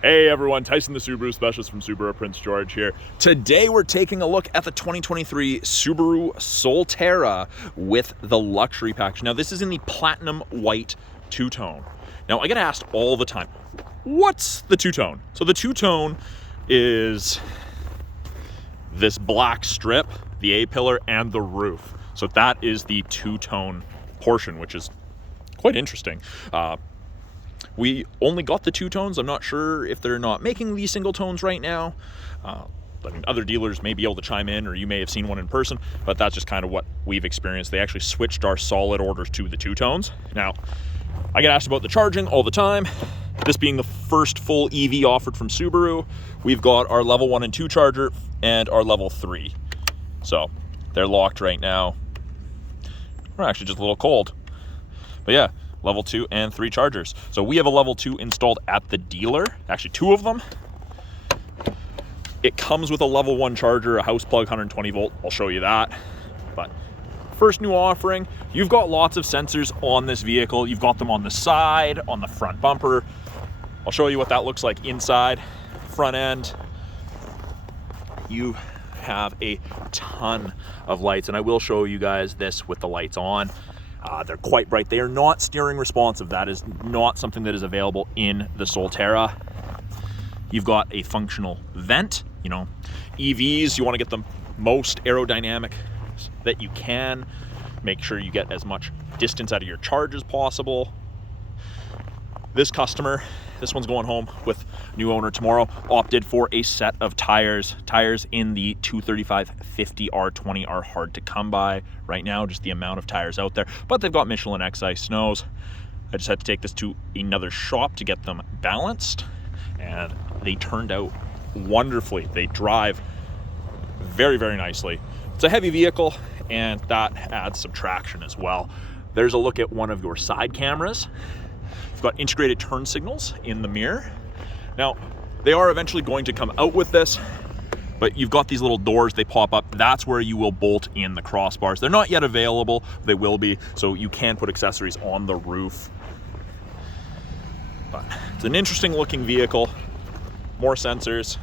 Hey everyone, Tyson the Subaru specialist from Subaru Prince George here. Today we're taking a look at the 2023 Subaru SolTerra with the luxury package. Now this is in the platinum white two-tone. Now I get asked all the time, what's the two-tone? So the two-tone is this black strip, the A-pillar, and the roof. So that is the two-tone portion, which is quite interesting. We only got the two tones. I'm not sure if they're not making these single tones right now. I mean, other dealers may be able to chime in, or you may have seen one in person, but that's just kind of what we've experienced. They actually switched our solid orders to the two tones. Now, I get asked about the charging all the time. This being the first full EV offered from Subaru, we've got our level 1 and 2 charger and our level 3. So they're locked right now. We're actually just a little cold, but yeah. Level 2 and 3 chargers. So we have a level 2 installed at the dealer, actually 2 of them. It comes with a level 1 charger, a house plug, 120 volt. I'll show you that. But first new offering, you've got lots of sensors on this vehicle. You've got them on the side, on the front bumper. I'll show you what that looks like inside, front end. You have a ton of lights, and I will show you guys this with the lights on. They're quite bright. They are not steering responsive. That is not something that is available in the SolTerra. You've got a functional vent. You know, EVs, you want to get the most aerodynamic that you can. Make sure you get as much distance out of your charge as possible. This customer, this one's going home with new owner tomorrow, opted for a set of tires. Tires in the 235/50 R20 are hard to come by right now, just the amount of tires out there, but they've got Michelin X-Ice snows. I just had to take this to another shop to get them balanced, and they turned out wonderfully. They drive very, very nicely. It's a heavy vehicle, and that adds some traction as well. There's a look at one of your side cameras. You've got integrated turn signals in the mirror. Now, they are eventually going to come out with this, but you've got these little doors, they pop up. That's where you will bolt in the crossbars. They're not yet available, they will be, so you can put accessories on the roof. But it's an interesting looking vehicle. More sensors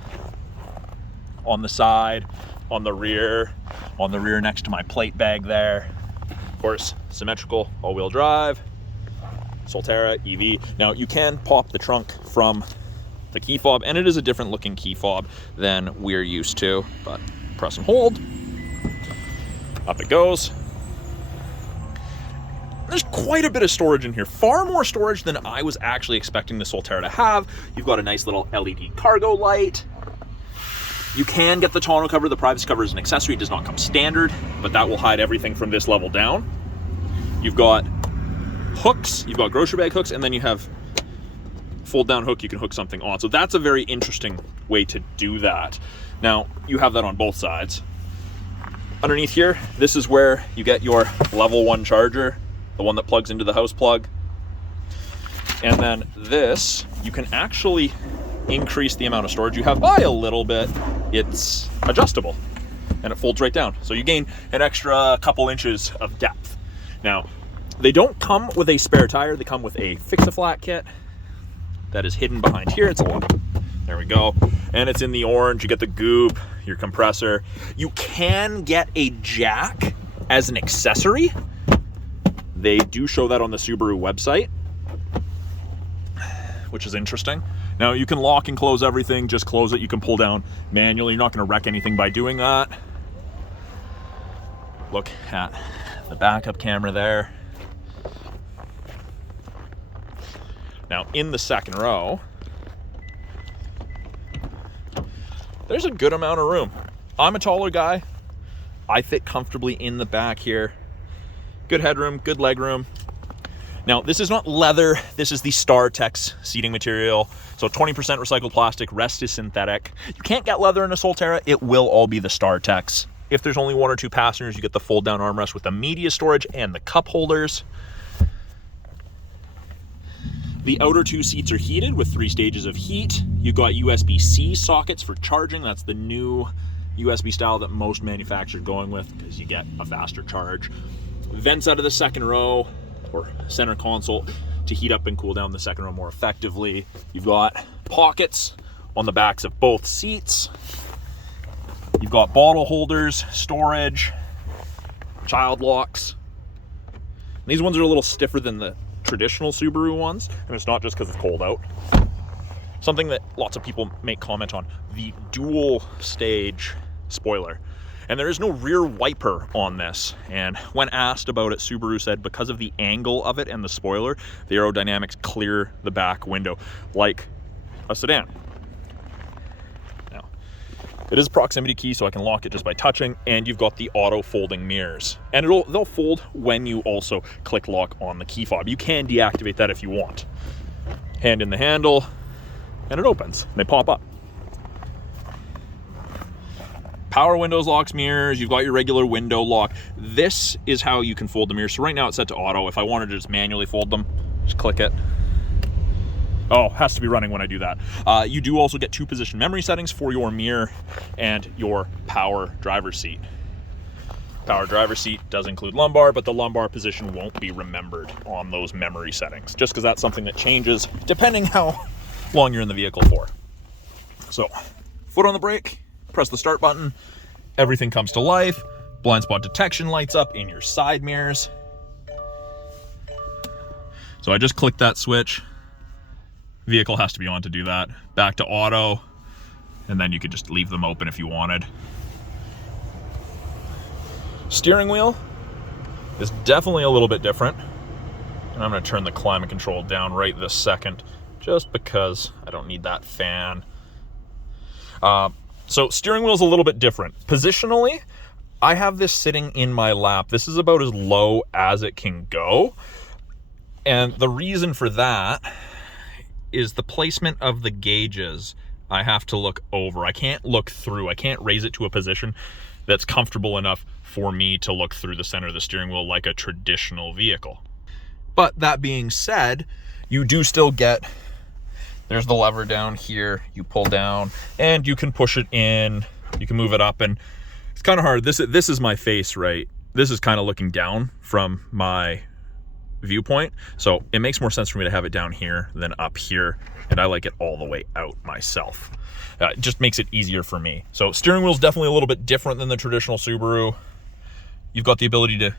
on the side, on the rear next to my plate bag there. Of course, symmetrical all-wheel drive. SolTerra EV. Now you can pop the trunk from the key fob, and it is a different looking key fob than we're used to, but press and hold, up it goes. There's quite a bit of storage in here, far more storage than I was actually expecting the SolTerra to have. You've got a nice little LED cargo light. You can get the tonneau cover. The privacy cover is an accessory, it does not come standard, but that will hide everything from this level down. You've got hooks, you've got grocery bag hooks, and then you have fold down hook you can hook something on. So that's a very interesting way to do that. Now you have that on both sides. Underneath here, this is where you get your level 1 charger, the one that plugs into the house plug. And then this, you can actually increase the amount of storage you have by a little bit. It's adjustable and it folds right down. So you gain an extra couple inches of depth. Now, they don't come with a spare tire. They come with a fix-a-flat kit that is hidden behind here. It's a lot. There we go. And it's in the orange. You get the goop, your compressor. You can get a jack as an accessory. They do show that on the Subaru website, which is interesting. Now you can lock and close everything. Just close it. You can pull down manually. You're not going to wreck anything by doing that. Look at the backup camera there. Now, in the second row, there's a good amount of room. I'm a taller guy. I fit comfortably in the back here. Good headroom, good legroom. Now, this is not leather. This is the StarTex seating material. So 20% recycled plastic, rest is synthetic. You can't get leather in a SolTerra. It will all be the StarTex. If there's only 1 or 2 passengers, you get the fold-down armrest with the media storage and the cup holders. The outer 2 seats are heated with 3 stages of heat. You've got USB-C sockets for charging. That's the new USB style that most manufacturers are going with because you get a faster charge. Vents out of the second row or center console to to heat up and cool down the second row more effectively. You've got pockets on the backs of both seats. You've got bottle holders, storage, child locks. These ones are a little stiffer than the traditional Subaru ones, and it's not just because it's cold out. Something that lots of people make comment on, the dual stage spoiler. And there is no rear wiper on this. And when asked about it, Subaru said because of the angle of it and the spoiler, the aerodynamics clear the back window like a sedan. Now, it is a proximity key, so I can lock it just by touching, and you've got the auto folding mirrors. And they'll fold when you also click lock on the key fob. You can deactivate that if you want. Hand in the handle, and it opens. They pop up. Power windows, locks, mirrors. You've got your regular window lock. This is how you can fold the mirrors. So right now it's set to auto. If I wanted to just manually fold them, just click it. Oh, has to be running when I do that. You do also get 2 position memory settings for your mirror and your power driver's seat. Power driver's seat does include lumbar, but the lumbar position won't be remembered on those memory settings, just because that's something that changes depending how long you're in the vehicle for. So, foot on the brake, press the start button, everything comes to life. Blind spot detection lights up in your side mirrors. So I just clicked that switch. Vehicle has to be on to do that. Back to auto, and then you could just leave them open if you wanted. Steering wheel is definitely a little bit different. And I'm going to turn the climate control down right this second, just because I don't need that fan. So steering wheel is a little bit different. Positionally, I have this sitting in my lap. This is about as low as it can go. And the reason for that is the placement of the gauges. I have to look over. I can't look through. I can't raise it to a position that's comfortable enough for me to look through the center of the steering wheel like a traditional vehicle. But that being said, you do still get, there's the lever down here, you pull down and you can push it in, you can move it up, and it's kind of hard. This is my face, right? This is kind of looking down from my viewpoint. So it makes more sense for me to have it down here than up here. And I like it all the way out myself. It just makes it easier for me. So steering wheel is definitely a little bit different than the traditional Subaru. You've got the ability to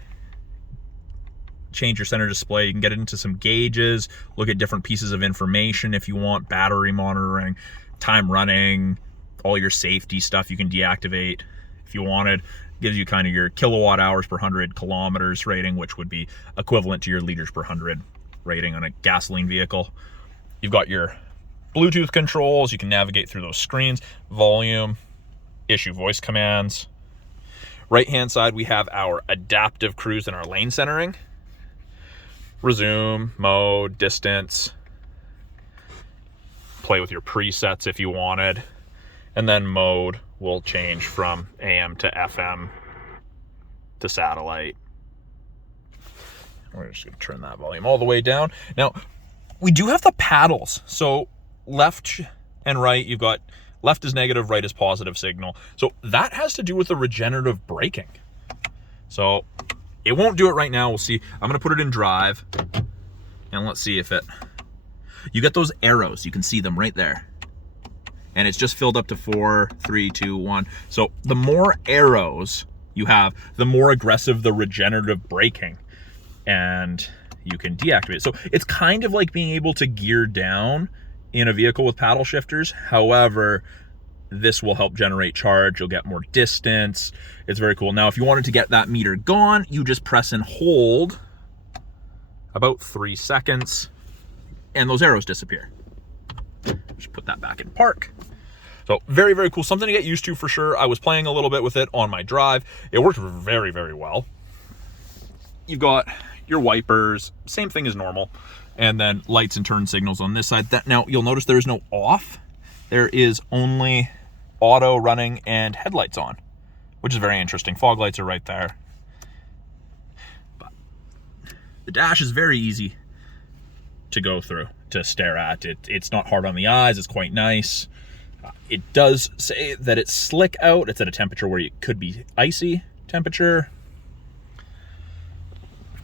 change your center display. You can get into some gauges, look at different pieces of information if you want, battery monitoring, time running, all your safety stuff you can deactivate if you wanted. Gives you kind of your kilowatt hours per 100 kilometers rating, which would be equivalent to your liters per 100 rating on a gasoline vehicle. You've got your Bluetooth controls. You can navigate through those screens, volume, issue voice commands. Right hand side, we have our adaptive cruise and our lane centering. Resume, mode, distance. Play with your presets if you wanted. And then mode will change from AM to FM to satellite. We're just going to turn that volume all the way down. Now, we do have the paddles. So left and right, you've got left is negative, right is positive signal. So that has to do with the regenerative braking. So it won't do it right now. We'll see. I'm going to put it in drive and let's see if it, you get those arrows. You can see them right there. And it's just filled up to 4, 3, 2, 1. So the more arrows you have, the more aggressive the regenerative braking. And you can deactivate it. So it's kind of like being able to gear down in a vehicle with paddle shifters. However, this will help generate charge. You'll get more distance. It's very cool. Now, if you wanted to get that meter gone, you just press and hold about 3 seconds and those arrows disappear. Just put that back in park. So very, very cool. Something to get used to for sure. I was playing a little bit with it on my drive. It worked very, very well. You've got your wipers, same thing as normal. And then lights and turn signals on this side. Now you'll notice there is no off. There is only auto running and headlights on, which is very interesting. Fog lights are right there. But the dash is very easy to go through, to stare at. It's not hard on the eyes. It's quite nice. It does say that it's slick out. It's at a temperature where it could be icy temperature.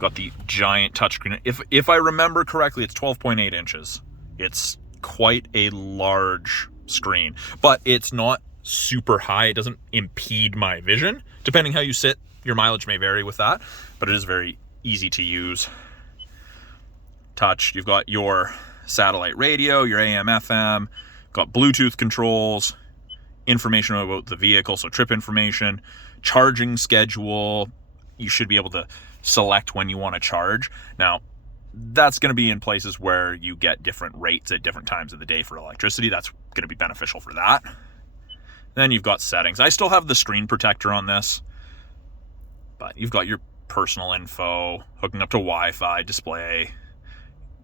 Got the giant touchscreen. If I remember correctly, it's 12.8 inches. It's quite a large screen, but it's not super high. It doesn't impede my vision. Depending how you sit, your mileage may vary with that, but it is very easy to use. Touch. You've got your satellite radio, your AM, FM, got Bluetooth controls, information about the vehicle, so trip information, charging schedule. You should be able to select when you want to charge. Now, that's going to be in places where you get different rates at different times of the day for electricity. That's going to be beneficial for that. Then you've got settings. I still have the screen protector on this, but you've got your personal info, hooking up to Wi-Fi, display,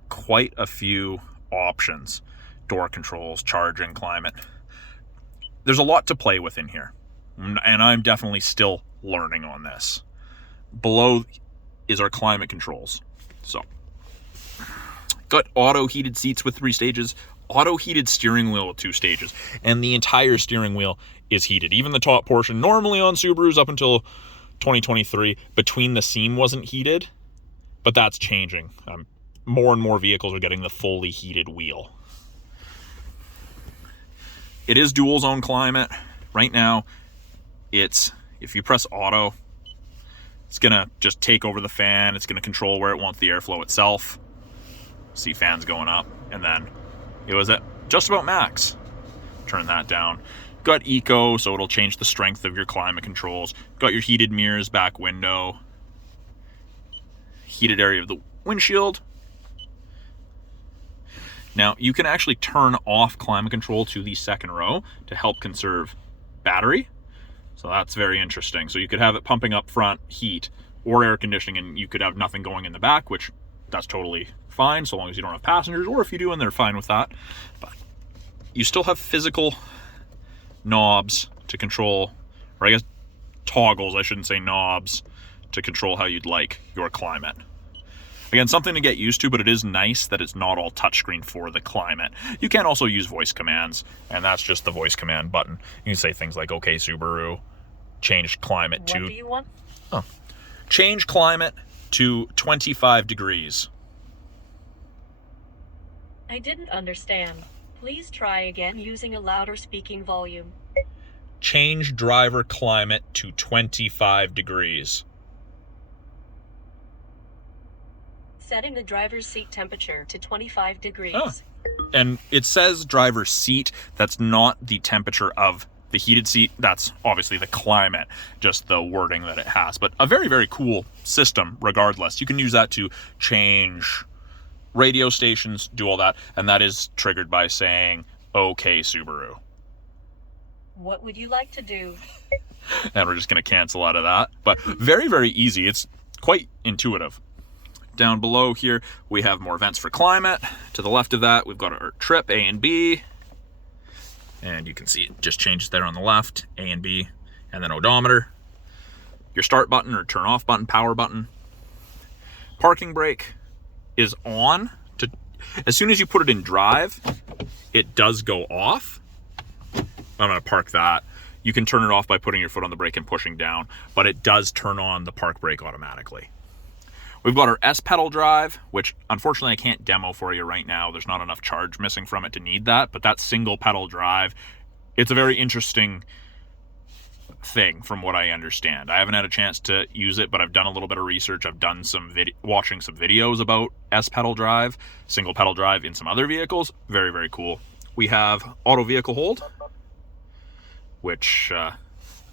quite a few options, door controls, charging, climate. There's a lot to play with in here, and I'm definitely still learning on this. Below is our climate controls. So, got auto heated seats with 3 stages, auto heated steering wheel with 2 stages, and the entire steering wheel is heated. Even the top portion, normally on Subarus up until 2023, between the seam wasn't heated, but that's changing. More and more vehicles are getting the fully heated wheel. It is dual zone climate. Right now, if you press auto, it's gonna just take over the fan. It's gonna control where it wants the airflow itself. See fans going up, and then it was at just about max. Turn that down. Got eco, so it'll change the strength of your climate controls. Got your heated mirrors, back window, heated area of the windshield. Now, you can actually turn off climate control to the second row to help conserve battery. So that's very interesting. So you could have it pumping up front heat or air conditioning, and you could have nothing going in the back, which that's totally fine so long as you don't have passengers, or if you do and they're fine with that. But you still have physical knobs to control, or I guess toggles, I shouldn't say knobs, to control how you'd like your climate. Again, something to get used to, but it is nice that it's not all touchscreen for the climate. You can also use voice commands, and that's just the voice command button. You can say things like, okay, Subaru, change climate to... What do you want? Oh. Change climate to 25 degrees. I didn't understand. Please try again using a louder speaking volume. Change driver climate to 25 degrees. Setting the driver's seat temperature to 25 degrees. Oh. And it says driver's seat. That's not the temperature of the heated seat. That's obviously the climate, just the wording that it has. But a very, very cool system regardless. You can use that to change radio stations, do all that. And that is triggered by saying, okay, Subaru. What would you like to do? And we're just going to cancel out of that. But very, very easy. It's quite intuitive. Down below here, we have more vents for climate. To the left of that, we've got our trip, A and B. And you can see it just changes there on the left, A and B, and then odometer. Your start button or turn off button, power button. Parking brake is on. As soon as you put it in drive, it does go off. I'm gonna park that. You can turn it off by putting your foot on the brake and pushing down, but it does turn on the park brake automatically. We've got our S pedal drive, which unfortunately I can't demo for you right now. There's not enough charge missing from it to need that, but that single pedal drive, it's a very interesting thing from what I understand. I haven't had a chance to use it, but I've done a little bit of research. I've done some watching some videos about S pedal drive, single pedal drive in some other vehicles. Very, very cool. We have auto vehicle hold, which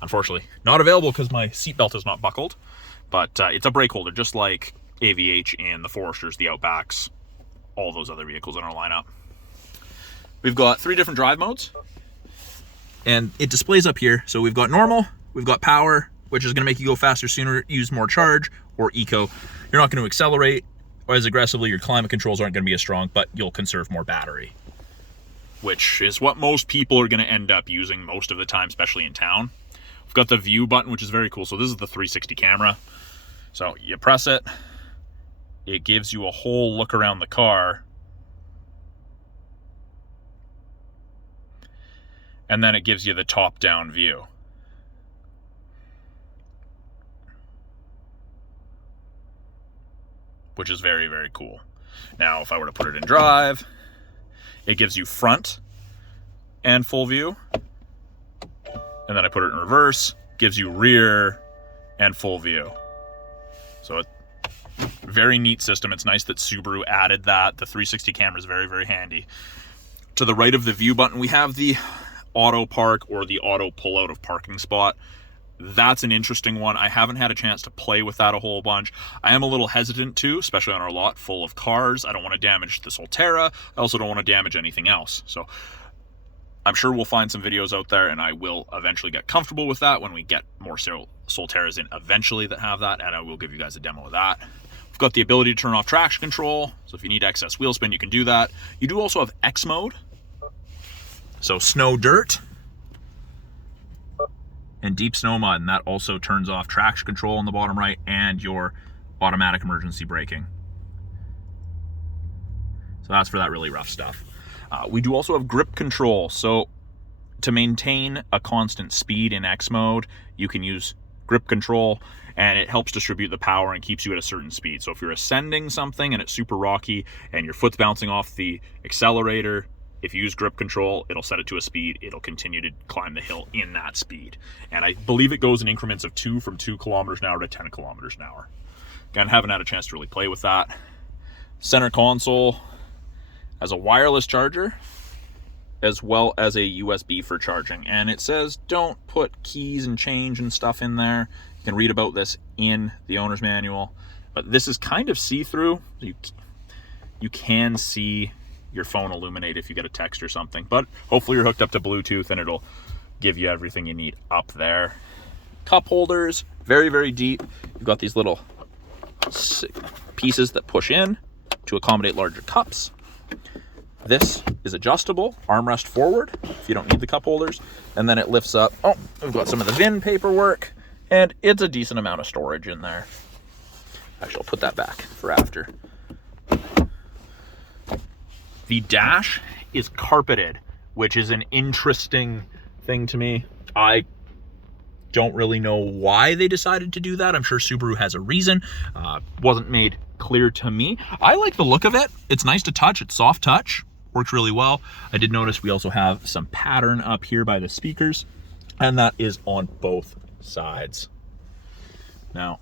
unfortunately not available because my seatbelt is not buckled. But it's a brake holder, just like AVH and the Foresters, the Outbacks, all those other vehicles in our lineup. We've got 3 different drive modes, and it displays up here. So we've got normal, we've got power, which is going to make you go faster sooner, use more charge, or eco. You're not going to accelerate as aggressively. Your climate controls aren't going to be as strong, but you'll conserve more battery, which is what most people are going to end up using most of the time, especially in town. We've got the view button, which is very cool. So this is the 360 camera. So you press it, it gives you a whole look around the car. And then it gives you the top-down view. which is very, very cool. Now, if I were to put it in drive, it gives you front and full view. And then I put it in reverse, gives you rear and full view. So it's a very neat system. It's nice that Subaru added that. The 360 camera is very, very handy. To the right of the view button, we have the auto park or the auto pull out of parking spot. That's an interesting one. I haven't had a chance to play with that a whole bunch. I am a little hesitant too, especially on our lot full of cars. I don't want to damage the SolTerra. I also don't want to damage anything else. So I'm sure we'll find some videos out there, and I will eventually get comfortable with that when we get more SolTerras in eventually that have that, and I will give you guys a demo of that. We've got the ability to turn off traction control, so if you need excess wheel spin, you can do that. You do also have X mode, so snow, dirt, and deep snow mud, and that also turns off traction control on the bottom right and your automatic emergency braking. So that's for that really rough stuff. We do also have grip control. So to maintain a constant speed in X mode, you can use grip control, and it helps distribute the power and keeps you at a certain speed. So if you're ascending something and it's super rocky and your foot's bouncing off the accelerator, if you use grip control, it'll set it to a speed. It'll continue to climb the hill in that speed. And I believe it goes in increments of 2 from 2 kilometers an hour to 10 kilometers an hour. Again, haven't had a chance to really play with that. Center console has a wireless charger as well as a USB for charging. And it says don't put keys and change and stuff in there. You can read about this in the owner's manual. But this is kind of see-through. You can see your phone illuminate if you get a text or something, but hopefully you're hooked up to Bluetooth and it'll give you everything you need up there. Cup holders, very, very deep. You've got these little pieces that push in to accommodate larger cups. This is adjustable, armrest forward if you don't need the cup holders, and then it lifts up. Oh, we've got some of the VIN paperwork, and it's a decent amount of storage in there. Actually, I'll put that back for after. The dash is carpeted, which is an interesting thing to me. I don't really know why they decided to do that. I'm sure Subaru has a reason. Wasn't made clear to me. I like the look of it. It's nice to touch. It's soft touch. Works really well. I did notice we also have some pattern up here by the speakers, and that is on both sides. Now,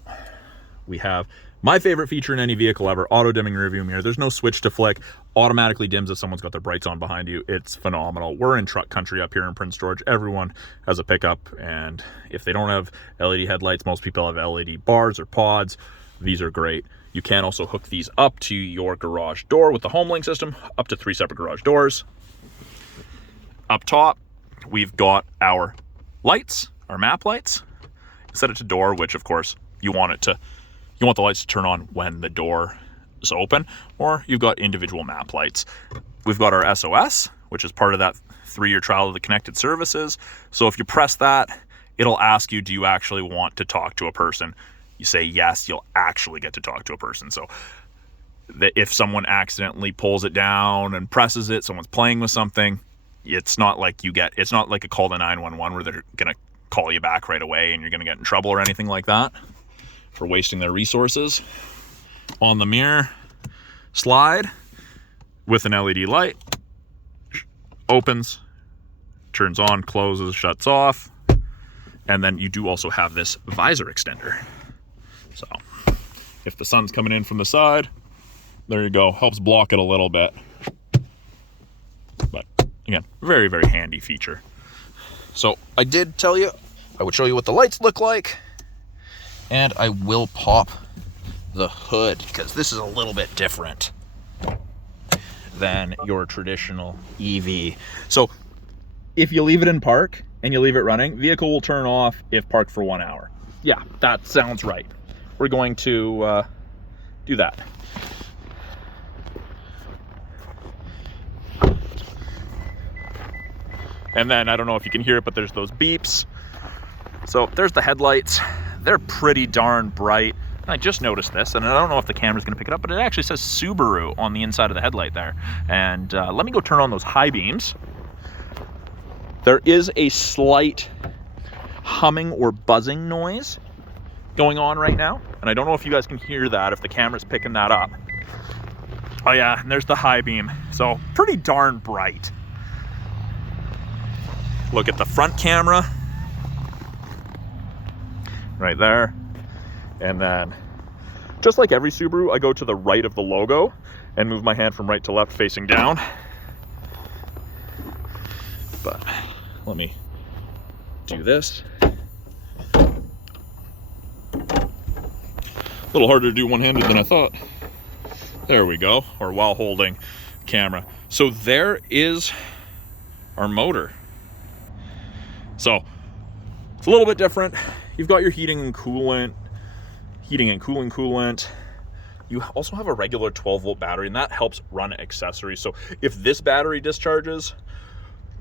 we have my favorite feature in any vehicle ever, auto dimming rearview mirror. There's no switch to flick. Automatically dims if someone's got their brights on behind you. It's phenomenal. We're in truck country up here in Prince George. Everyone has a pickup, and if they don't have LED headlights, most people have LED bars or pods. These are great. You can also hook these up to your garage door with the HomeLink system, up to 3 separate garage doors. Up top, we've got our lights, our map lights. Set it to door, which of course you want the lights to turn on when the door is open, or you've got individual map lights. We've got our SOS, which is part of that 3-year trial of the connected services. So if you press that, it'll ask you, do you actually want to talk to a person? You say yes, you'll actually get to talk to a person. So if someone accidentally pulls it down and presses it, someone's playing with something, it's not like a call to 911 where they're gonna call you back right away and you're gonna get in trouble or anything like that for wasting their resources. On the mirror slide with an LED light, opens, turns on, closes, shuts off, and then you do also have this visor extender. So if the sun's coming in from the side, there you go, helps block it a little bit. But again, very, very handy feature. So I did tell you I would show you what the lights look like, and I will pop the hood because this is a little bit different than your traditional EV. So if you leave it in park and you leave it running, vehicle will turn off if parked for 1 hour. Yeah, that sounds right. We're going to do that. And then, I don't know if you can hear it, but there's those beeps. So there's the headlights. They're pretty darn bright. I just noticed this, and I don't know if the camera's gonna pick it up, but it actually says Subaru on the inside of the headlight there. And let me go turn on those high beams. There is a slight humming or buzzing noise going on right now. And I don't know if you guys can hear that, if the camera's picking that up. Oh yeah, and there's the high beam. So pretty darn bright. Look at the front camera. Right there. And then, just like every Subaru, I go to the right of the logo and move my hand from right to left facing down. But let me do this. A little harder to do one-handed than I thought. There we go, or while holding camera. So there is our motor. So it's a little bit different. You've got your heating and cooling coolant. You also have a regular 12-volt battery, and that helps run accessories. So if this battery discharges,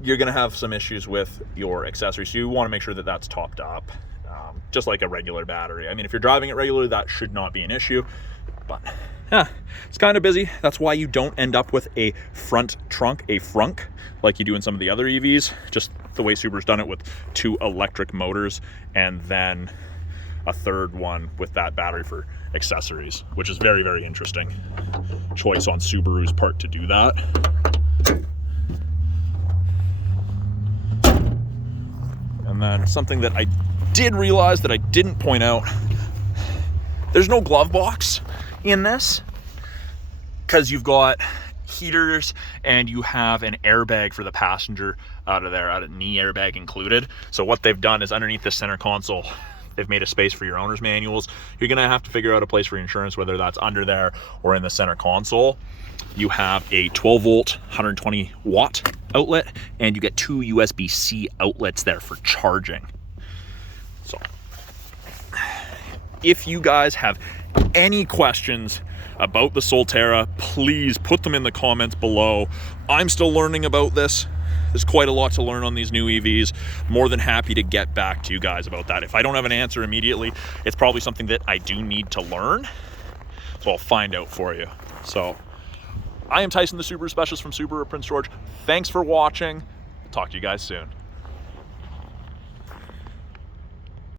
you're gonna have some issues with your accessories. So you wanna make sure that that's topped up, just like a regular battery. I mean, if you're driving it regularly, that should not be an issue, but yeah, it's kind of busy. That's why you don't end up with a front trunk, a frunk, like you do in some of the other EVs, just the way Subaru's done it with 2 electric motors and then a third one with that battery for accessories, which is very, very interesting choice on Subaru's part to do that. And then something that I did realize that I didn't point out, there's no glove box in this because you've got heaters and you have an airbag for the passenger out of there, a knee airbag included. So what they've done is underneath the center console, they've made a space for your owner's manuals. You're gonna have to figure out a place for your insurance, whether that's under there or in the center console. You have a 12-volt, 120-watt outlet, and you get 2 USB-C outlets there for charging. So if you guys have any questions about the SolTerra, please put them in the comments below. I'm still learning about this. There's quite a lot to learn on these new EVs. More than happy to get back to you guys about that. If I don't have an answer immediately, it's probably something that I do need to learn. So I'll find out for you. So I am Tyson, the Subaru specialist from Subaru Prince George. Thanks for watching. Talk to you guys soon.